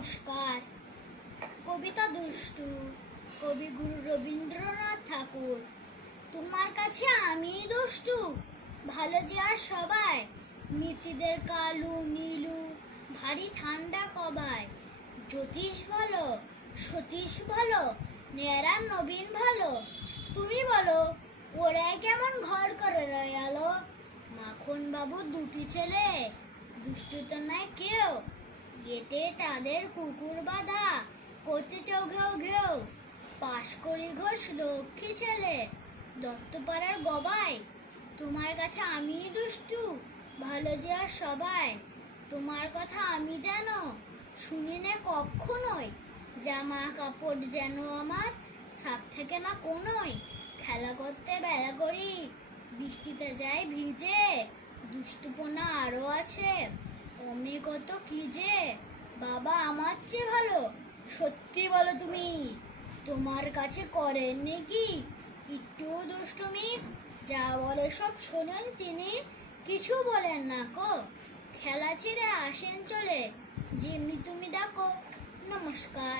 নমস্কার। কবিতা দুষ্টু, কবিগুরু রবীন্দ্রনাথ ঠাকুর। তোমার কাছে আমি দুষ্টু, ভালো যে আর সবাই। মিতিদের কালু নীলু, ভারী ঠান্ডা কবায়। জ্যোতিষ ভালো, সতীশ ভালো, নেয়ারা নবীন ভালো। তুমি বলো ওরাই কেমন ঘর করে রয়ালো। মাখন বাবুর দুটি ছেলে, দুষ্টু তো নয় কেউ। গেটে তাদের কুকুর বাঁধা, করতে চাও ঘেউ ঘেউ। পাশ করি ঘোষ লক্ষ্মী ছেলে, দত্তপাড়ার গবাই। তোমার কাছে আমি দুষ্টু, ভালো যে আর সবাই। তোমার কথা আমি জানো, শুনি না কখনোই। জামা কাপড় যেন আমার সাপ থেকে না কোনোই। খেলা করতে বেলা করি, বৃষ্টিতে যাই ভিজে। দুষ্টুপনা আরো আছে, অমনি কত কি যে। বাবা আমার চেয়ে ভালো, সত্যি বলো তুমি। তোমার কাছে করেন নাকি একটু দুষ্টুমি? যা বলে সব শোনেন তিনি, কিছু বলেন না কো। খেলা ছেড়ে আসেন চলে, যেমনি তুমি ডাকো। নমস্কার।